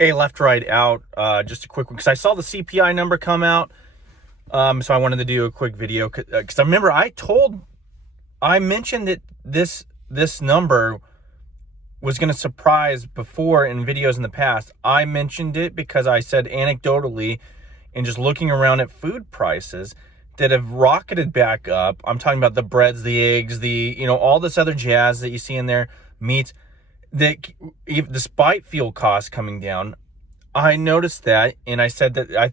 Hey, left, right, out. Just a quick one because I saw the CPI number come out. So I wanted to do a quick video because I remember I mentioned that this number was going to surprise before in videos in the past. I mentioned it because I said anecdotally and just looking around at food prices that have rocketed back up. I'm talking about the breads, the eggs, all this other jazz that you see in there, meats, that despite fuel costs coming down, I noticed that, and I said that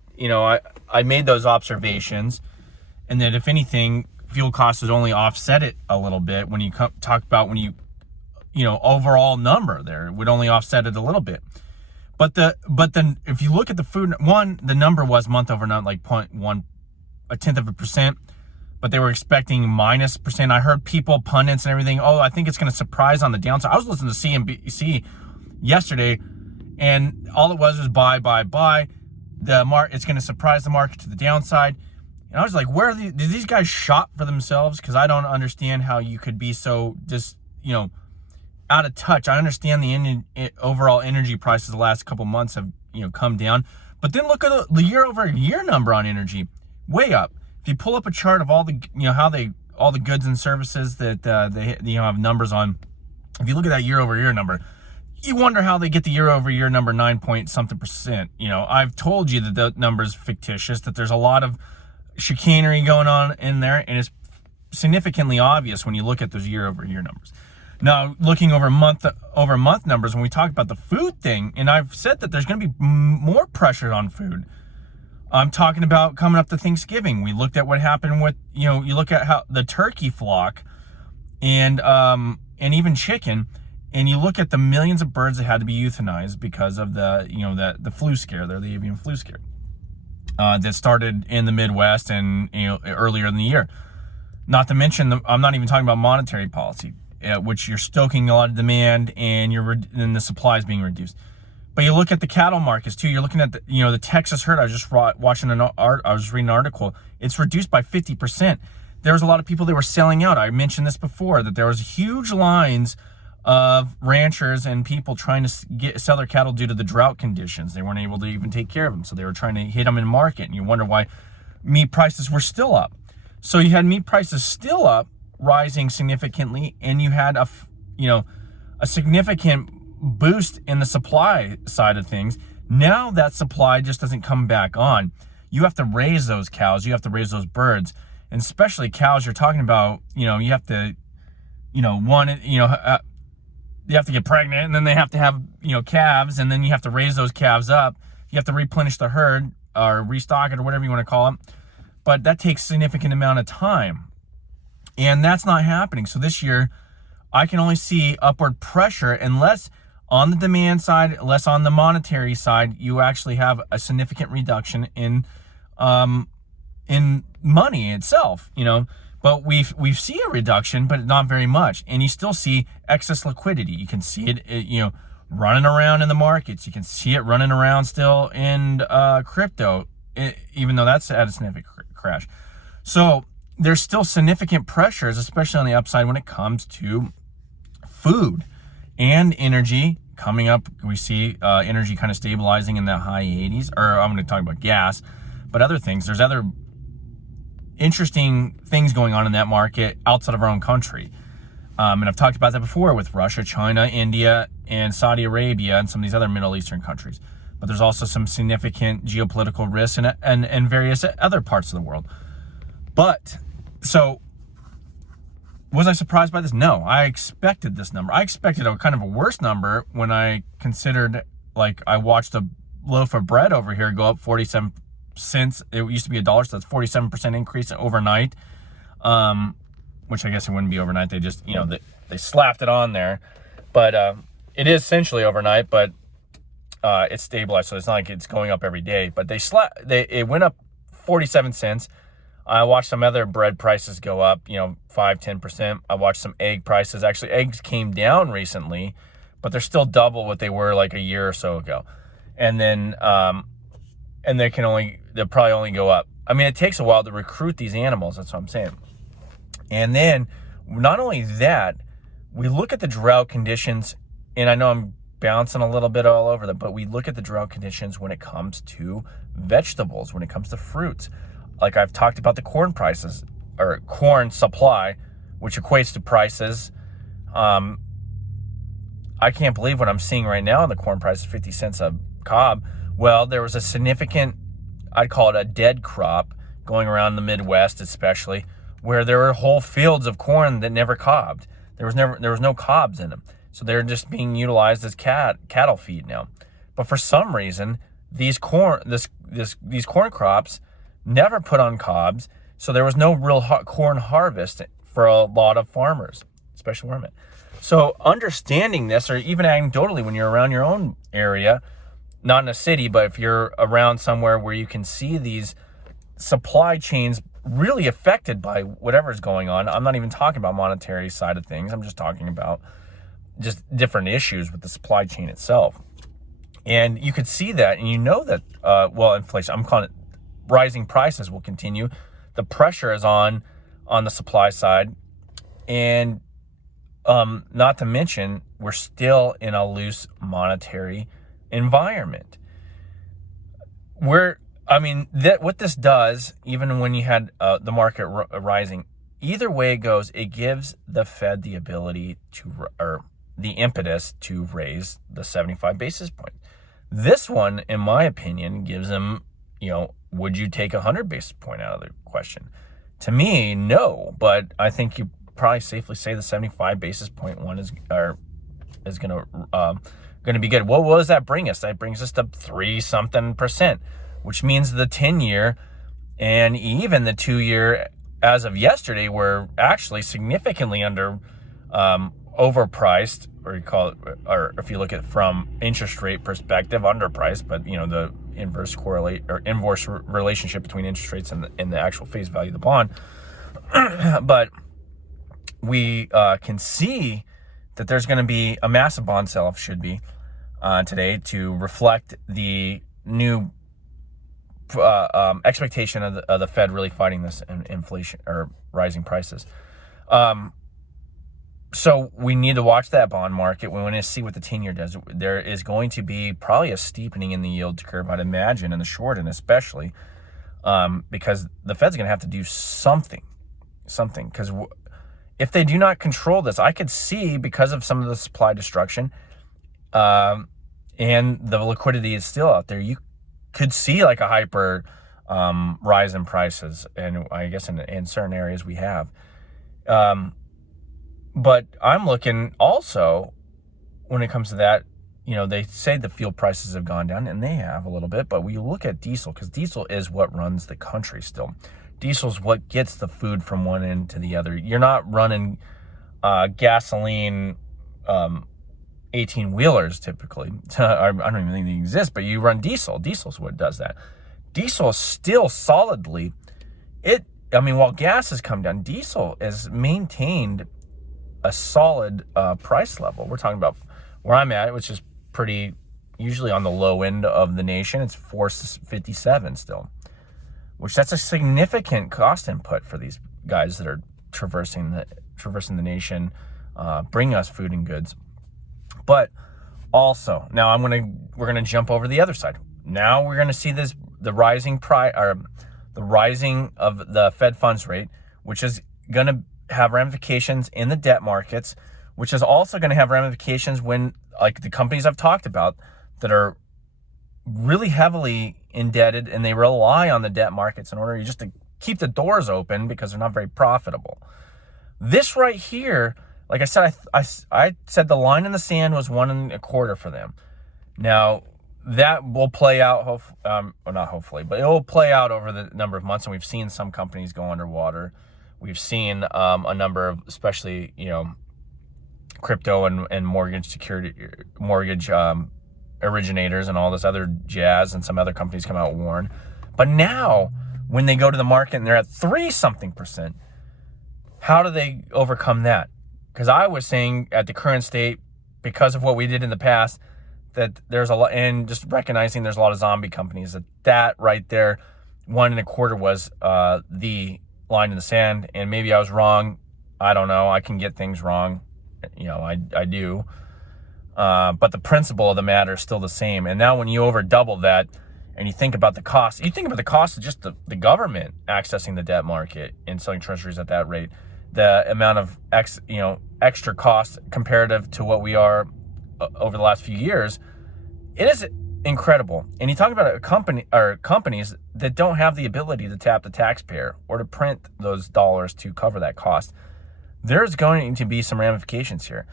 I made those observations, and that if anything, fuel costs would only offset it a little bit when you talk about overall number there, it would only offset it a little bit. But then if you look at the food, the number was month over month like 0.1, a tenth of a percent, but they were expecting -%. I heard people, pundits and everything, I think it's going to surprise on the downside. I was listening to CNBC yesterday, and all it was buy. It's going to surprise the market to the downside. And I was like, did these guys shop for themselves? Because I don't understand how you could be so just, out of touch. I understand the overall energy prices the last couple months have, come down. But then look at the year-over-year number on energy, way up. If you pull up a chart of all the, all the goods and services that they have numbers on, if you look at that year-over-year number, you wonder how they get the year-over-year number 9-point-something%. I've told you that the number's fictitious, that there's a lot of chicanery going on in there, and it's significantly obvious when you look at those year-over-year numbers. Now, looking over month numbers, when we talk about the food thing, and I've said that there's going to be more pressure on food. I'm talking about coming up to Thanksgiving. We looked at what happened with, you look at how the turkey flock and even chicken, and you look at the millions of birds that had to be euthanized because of the flu scare, the avian flu scare that started in the Midwest and earlier in the year. Not to mention, I'm not even talking about monetary policy, which you're stoking a lot of demand and the supply is being reduced. But you look at the cattle markets too. You're looking at the Texas herd. I was just watching I was reading an article. It's reduced by 50%. There was a lot of people that were selling out. I mentioned this before, that there was huge lines of ranchers and people trying to sell their cattle due to the drought conditions. They weren't able to even take care of them, so they were trying to hit them in market. And you wonder why meat prices were still up. So you had meat prices still up, rising significantly, and you had a significant boost in the supply side of things. Now that supply just doesn't come back on. You have to raise those cows, you have to raise those birds, and especially cows. You're talking about, you have to, you have to get pregnant, and then they have to have, calves, and then you have to raise those calves up. You have to replenish the herd or restock it or whatever you want to call it. But that takes a significant amount of time, and that's not happening. So this year, I can only see upward pressure unless on the demand side, less on the monetary side, you actually have a significant reduction in money itself, But we see a reduction, but not very much. And you still see excess liquidity. You can see it running around in the markets. You can see it running around still in crypto, even though that's at a significant crash. So there's still significant pressures, especially on the upside when it comes to food and energy coming up. We see energy kind of stabilizing in the high 80s, or I'm going to talk about gas, but other things. There's other interesting things going on in that market outside of our own country. And I've talked about that before with Russia, China, India, and Saudi Arabia, and some of these other Middle Eastern countries. But there's also some significant geopolitical risks and various other parts of the world. But, so, was I surprised by this? No, I expected this number. I expected a kind of a worse number when I considered, I watched a loaf of bread over here go up 47 cents. It used to be $1, so that's 47% increase overnight. Which I guess it wouldn't be overnight. They just, they slapped it on there. But it is essentially overnight, but it's stabilized, so it's not like it's going up every day. But it went up 47 cents. I watched some other bread prices go up, 5-10%. I watched some egg prices. Actually, eggs came down recently, but they're still double what they were like a year or so ago. And then, they'll probably only go up. I mean, it takes a while to recruit these animals. That's what I'm saying. And then, not only that, we look at the drought conditions, and I know I'm bouncing a little bit all over them. But we look at the drought conditions when it comes to vegetables, when it comes to fruits. Like I've talked about the corn prices or corn supply, which equates to prices. I can't believe what I'm seeing right now in the corn price, 50 cents a cob. Well, there was a significant, I'd call it a dead crop going around the Midwest, especially, where there were whole fields of corn that never cobbed. There was no cobs in them. So they're just being utilized as cattle feed now. But for some reason, these corn crops never put on cobs, so there was no real corn harvest for a lot of farmers, especially where I'm at. So understanding this, or even anecdotally when you're around your own area, not in a city, but if you're around somewhere where you can see these supply chains really affected by whatever's going on. I'm not even talking about monetary side of things. I'm just talking about just different issues with the supply chain itself. And you could see that, and you know that, inflation, I'm calling it rising prices, will continue. The pressure is on the supply side. And not to mention, we're still in a loose monetary environment. What this does, even when you had the market rising, either way it goes, it gives the Fed the ability or the impetus to raise the 75 basis point. This one, in my opinion, gives them, would you take 100 basis point out of the question? To me, no, but I think you probably safely say the 75 basis point one is going to be good. Well, what does that bring us? That brings us to 3-something%, which means the 10-year and even the 2-year as of yesterday were actually significantly overpriced, or if you look at it from interest rate perspective, underpriced, but the inverse relationship between interest rates and the actual face value of the bond. But we can see that there's going to be a massive bond sell-off, should be today, to reflect the new expectation of the Fed really fighting this inflation or rising prices. So we need to watch that bond market. We want to see what the 10-year does. There is going to be probably a steepening in the yield curve, I'd imagine, in the short end especially, because the Fed's going to have to do something. Because if they do not control this, I could see, because of some of the supply destruction and the liquidity is still out there, you could see like a hyper rise in prices, and I guess in certain areas we have. But I'm looking also, when it comes to that, they say the fuel prices have gone down, and they have a little bit, but we look at diesel, because diesel is what runs the country still. Diesel is what gets the food from one end to the other. You're not running gasoline 18-wheelers typically. I don't even think they exist, but you run diesel. Diesel is what does that. Diesel is still solidly, while gas has come down, diesel has maintained a solid price level. We're talking about where I'm at, which is pretty usually on the low end of the nation. It's $4.57 still, which that's a significant cost input for these guys that are traversing the nation, bringing us food and goods. But also, now we're gonna jump over the other side. Now we're gonna see the rising of the Fed funds rate, which is gonna have ramifications in the debt markets, which is also going to have ramifications when, like the companies I've talked about that are really heavily indebted and they rely on the debt markets in order just to keep the doors open because they're not very profitable. This right here, like I said, I said the line in the sand was 1.25 for them. Now that will play out, not hopefully, but it will play out over the number of months, and we've seen some companies go underwater. We've seen a number of, especially, crypto and mortgage originators and all this other jazz, and some other companies come out warn. But now, when they go to the market and they're at 3-something%, how do they overcome that? Because I was saying at the current state, because of what we did in the past, that there's a lot, and just recognizing there's a lot of zombie companies, that right there, 1.25 was the line in the sand. And maybe I was wrong. I don't know. I can get things wrong. I do. But the principle of the matter is still the same. And now when you over double that and you think about the cost, you think about the cost of just the government accessing the debt market and selling treasuries at that rate, the amount of extra cost comparative to what we are over the last few years, it is incredible. And you talk about a company or companies that don't have the ability to tap the taxpayer or to print those dollars to cover that cost. There's going to be some ramifications here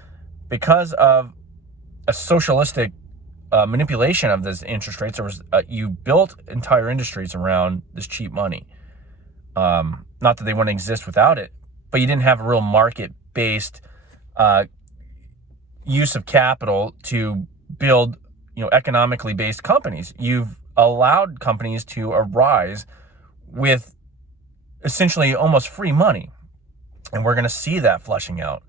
because of a socialistic manipulation of this interest rates. There was you built entire industries around this cheap money. Not that they wouldn't exist without it, but you didn't have a real market-based use of capital to build, economically based companies. You've allowed companies to arise with essentially almost free money, and we're going to see that flushing out.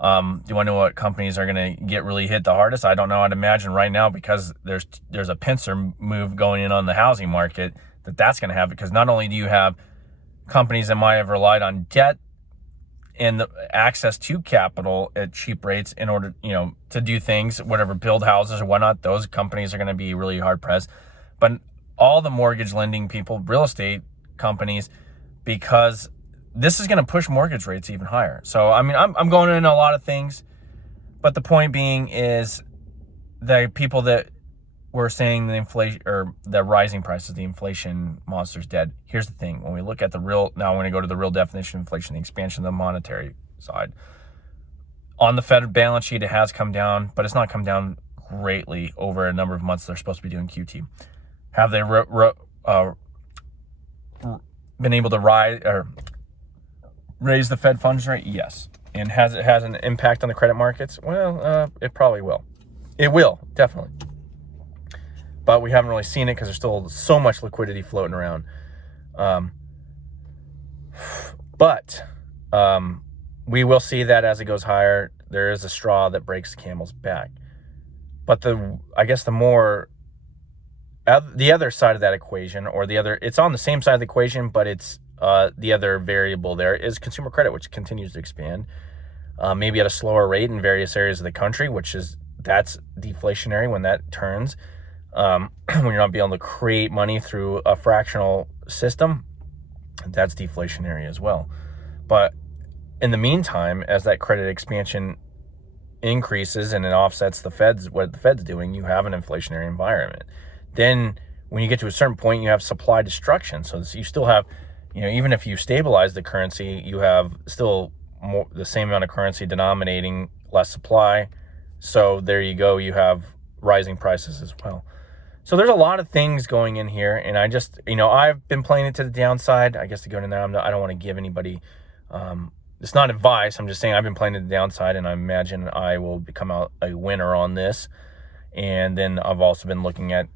Do you want to know what companies are going to get really hit the hardest? I don't know. I'd imagine right now, because there's a pincer move going in on the housing market, that's going to have it. Because not only do you have companies that might have relied on debt and the access to capital at cheap rates in order, to do things, whatever, build houses or whatnot, those companies are going to be really hard pressed. But all the mortgage lending people, real estate companies, because this is going to push mortgage rates even higher. So, I mean, I'm going into a lot of things, but the point being is the people that were saying the inflation or the rising prices, the inflation monster's dead. Here's the thing. When we look at now I'm going to go to the real definition of inflation, the expansion of the monetary side. On the Fed balance sheet, it has come down, but it's not come down greatly over a number of months. They're supposed to be doing QT. Have they been able to raise the Fed funds rate? Yes. And has it an impact on the credit markets? Well, it probably will. It will, definitely. But we haven't really seen it because there's still so much liquidity floating around. But we will see that as it goes higher, there is a straw that breaks the camel's back. But the other side of that equation, it's on the same side of the equation, but it's the other variable there is consumer credit, which continues to expand, maybe at a slower rate in various areas of the country, that's deflationary when that turns. When you're not being able to create money through a fractional system, that's deflationary as well. But in the meantime, as that credit expansion increases and it offsets what the Fed's doing, you have an inflationary environment. Then when you get to a certain point, you have supply destruction. So you still have, even if you stabilize the currency, you have still the same amount of currency denominating less supply. So there you go. You have rising prices as well. So there's a lot of things going in here, and I just, I've been playing it to the downside. I guess to go in there, I don't want to give anybody, it's not advice. I'm just saying I've been playing to the downside, and I imagine I will become a winner on this. And then I've also been looking at,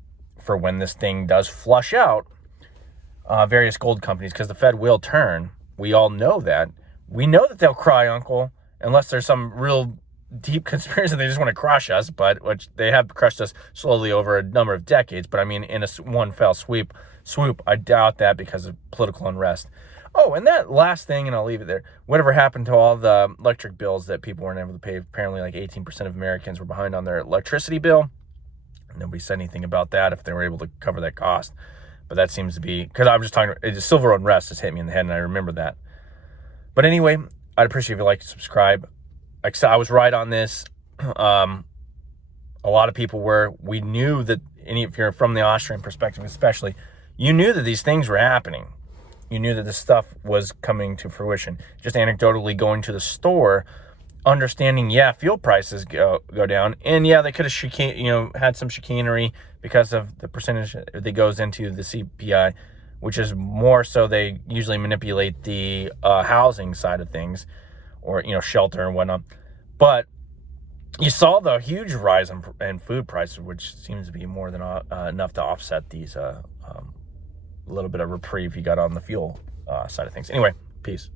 for when this thing does flush out, various gold companies, because the Fed will turn. We all know that. We know that they'll cry uncle, unless there's some real deep conspiracy. They just want to crush us, which they have crushed us slowly over a number of decades. But I mean, in one fell swoop, I doubt that because of political unrest. Oh, and that last thing, and I'll leave it there. Whatever happened to all the electric bills that people weren't able to pay? Apparently, like 18% of Americans were behind on their electricity bill. Nobody said anything about that if they were able to cover that cost. But that seems to be, because I'm just talking, silver unrest just hit me in the head, and I remember that. But anyway, I'd appreciate if you like to subscribe. Like I said, I was right on this. A lot of people were. We knew that, if you're from the Austrian perspective especially, you knew that these things were happening. You knew that this stuff was coming to fruition. Just anecdotally going to the store, understanding, fuel prices go down. And they could have had some chicanery because of the percentage that goes into the CPI, which is more so they usually manipulate the housing side of things, or, shelter and whatnot. But you saw the huge rise in food prices, which seems to be more than enough to offset these little bit of reprieve you got on the fuel side of things. Anyway, peace.